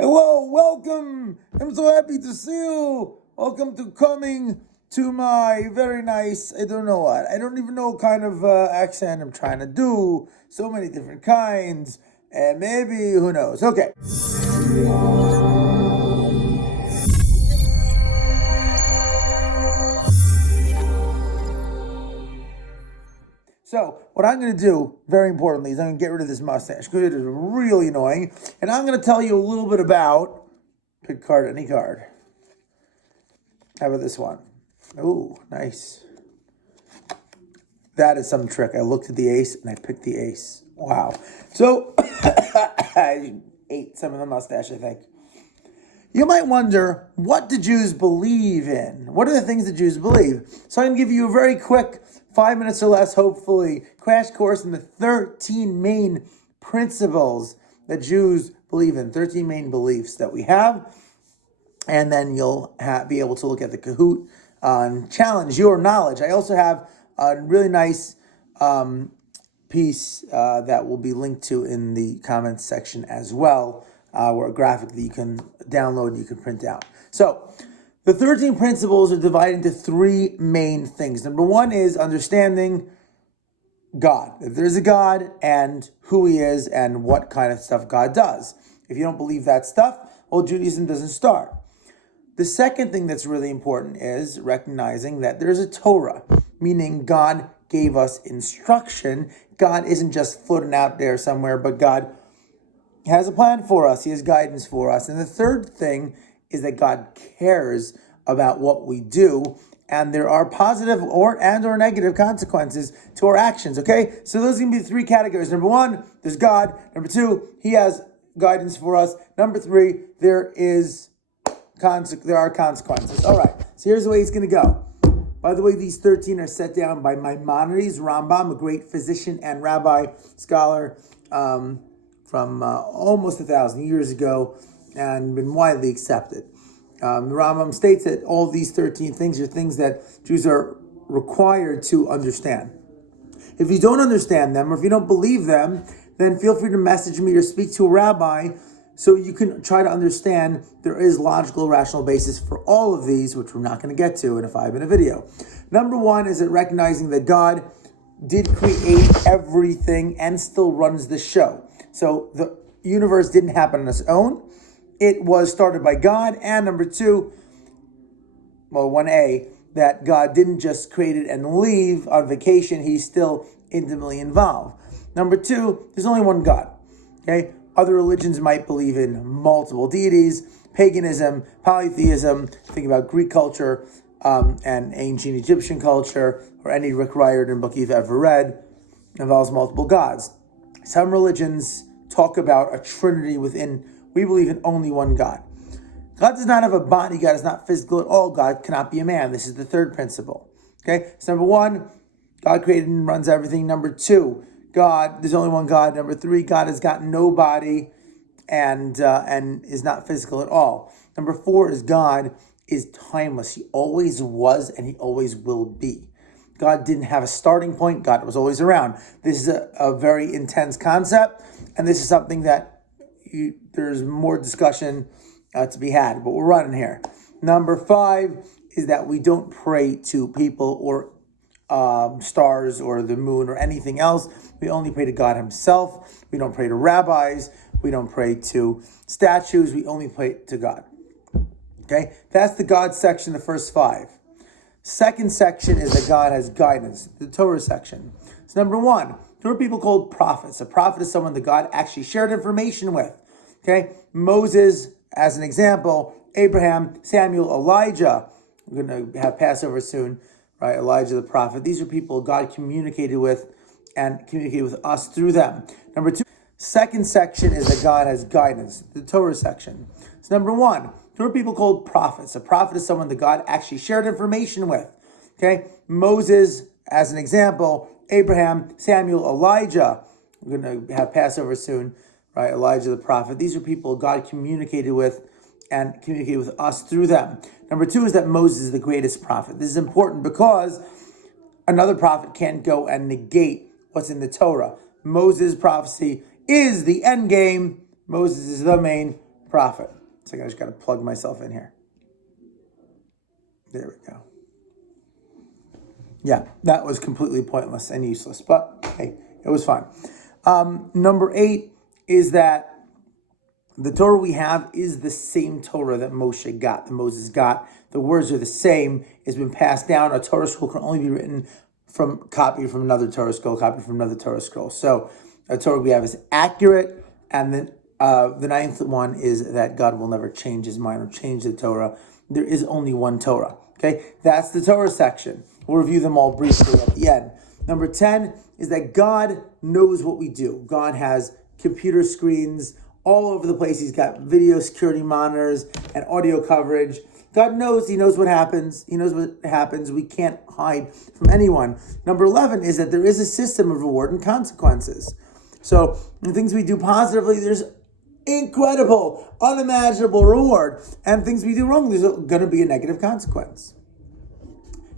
Hello, welcome. I'm so happy to see you. Welcome to coming to my very nice, I don't know what. I don't even know what kind of accent I'm trying to do. So many different kinds. And maybe, who knows. Okay. So, what I'm going to do, very importantly, is I'm going to get rid of this mustache because it is really annoying. And I'm going to tell you a little bit about pick card, any card. How about this one? Ooh, nice. That is some trick. I looked at the ace and I picked the ace. Wow. So, I ate some of the mustache, I think. You might wonder, what do Jews believe in? What are the things that Jews believe? So I'm going to give you a very quick, 5 minutes or less, hopefully, crash course in the 13 main principles that Jews believe in, 13 main beliefs that we have. And then you'll be able to look at the Kahoot and challenge your knowledge. I also have a really nice piece that will be linked to in the comments section as well, or a graphic that you can download, you can print out. So the 13 principles are divided into three main things. Number one is understanding God. If there's a God and who he is and what kind of stuff God does. If you don't believe that stuff, well, Judaism doesn't start. The second thing that's really important is recognizing that there's a Torah, meaning God gave us instruction. God isn't just floating out there somewhere, but God has a plan for us. He has guidance for us. And the third thing is that God cares about what we do, and there are positive or negative consequences to our actions, okay? So those are going to be the three categories. Number one, there's God. Number two, he has guidance for us. Number three, there are consequences. All right, so here's the way it's going to go. By the way, these 13 are set down by Maimonides, Rambam, a great physician and rabbi scholar from almost 1,000 years ago and been widely accepted. The Rambam states that all these 13 things are things that Jews are required to understand. If you don't understand them or if you don't believe them, then feel free to message me or speak to a rabbi so you can try to understand there is logical, rational basis for all of these, which we're not going to get to in a 5-minute video. Number one is that recognizing that God did create everything and still runs the show. So the universe didn't happen on its own. It was started by God. And number two, 1A, that God didn't just create it and leave on vacation. He's still intimately involved. Number two, there's only one God. Okay? Other religions might believe in multiple deities, paganism, polytheism. Think about Greek culture and ancient Egyptian culture, or any Rick Riordan book you've ever read, involves multiple gods. Some religions talk about a trinity within. We believe in only one God. God does not have a body. God is not physical at all. God cannot be a man. This is the third principle. Okay, so number one, God created and runs everything. Number two, there's only one God. Number three, God has got no body and is not physical at all. Number four is God is timeless. He always was and he always will be. God didn't have a starting point. God was always around. This is a very intense concept, and this is something that there's more discussion to be had, but we're running here. Number five is that we don't pray to people or stars or the moon or anything else. We only pray to God himself. We don't pray to rabbis. We don't pray to statues. We only pray to God. Okay, that's the God section, the first five. Second section is that God has guidance, the Torah section. So number one, there are people called prophets. A prophet is someone that God actually shared information with. Okay, Moses, as an example, Abraham, Samuel, Elijah. We're going to have Passover soon, right? Elijah the prophet. These are people God communicated with and communicated with us through them. Number two, second section is that God has guidance, the Torah section. So number one, there are people called prophets. A prophet is someone that God actually shared information with. Okay, Moses, as an example, Abraham, Samuel, Elijah. We're going to have Passover soon, right? Elijah the prophet. These are people God communicated with and communicated with us through them. Number two is that Moses is the greatest prophet. This is important because another prophet can't go and negate what's in the Torah. Moses' prophecy is the end game. Moses is the main prophet. So I just got to plug myself in here. There we go. Yeah, that was completely pointless and useless, but hey, it was fine. Number 8 is that the Torah we have is the same Torah that Moses got. The words are the same. It's been passed down. A Torah scroll can only be written copied from another Torah scroll, copied from another Torah scroll. So the Torah we have is accurate, and then the 9th one is that God will never change his mind or change the Torah. There is only one Torah. Okay, that's the Torah section. We'll review them all briefly at the end. Number 10 is that God knows what we do. God has computer screens all over the place. He's got video security monitors and audio coverage. God knows. He knows what happens. He knows what happens. We can't hide from anyone. Number 11 is that there is a system of reward and consequences. So the things we do positively, there's incredible, unimaginable reward. And things we do wrong, there's going to be a negative consequence.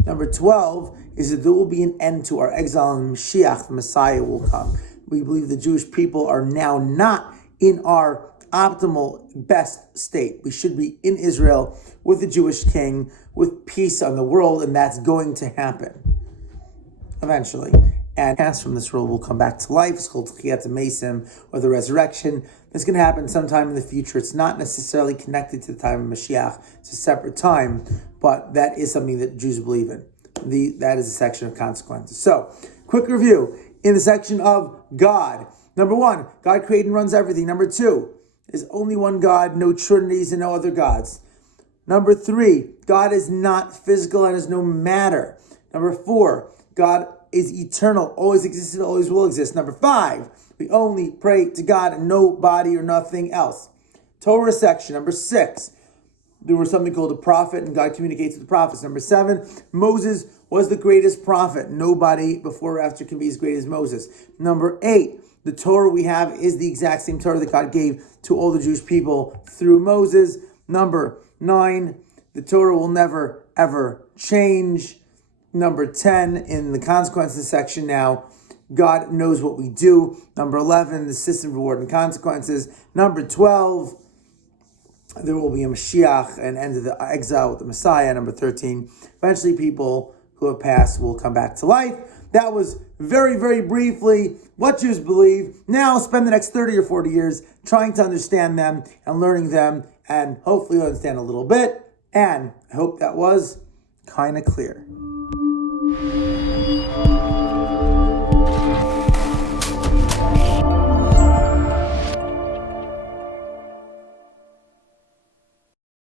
Number 12 is that there will be an end to our exile, and Mashiach, the Messiah, will come. We believe the Jewish people are now not in our optimal best state. We should be in Israel with the Jewish king, with peace on the world, and that's going to happen eventually. And cast from this world will come back to life. It's called Tchiyat Mesim, or the resurrection. It's going to happen sometime in the future. It's not necessarily connected to the time of Mashiach. It's a separate time, but that is something that Jews believe in. That is a section of consequences. So, quick review. In the section of God, number 1, God created and runs everything. Number 2, there's only one God, no trinities and no other gods. Number 3, God is not physical and is no matter. Number 4, God is eternal, always existed, always will exist. Number 5, we only pray to God and nobody or nothing else. Torah section. Number 6, there was something called a prophet, and God communicates with the prophets. Number 7, Moses was the greatest prophet. Nobody before or after can be as great as Moses. Number 8, the Torah we have is the exact same Torah that God gave to all the Jewish people through Moses. Number 9, the Torah will never, ever change. Number 10, in the consequences section now, God knows what we do. Number 11, the system of reward and consequences. Number 12, there will be a Mashiach, an end of the exile with the Messiah. Number 13, eventually people who have passed will come back to life. That was very, very briefly what Jews believe. Now spend the next 30 or 40 years trying to understand them and learning them, and hopefully you'll understand a little bit. And I hope that was kind of clear.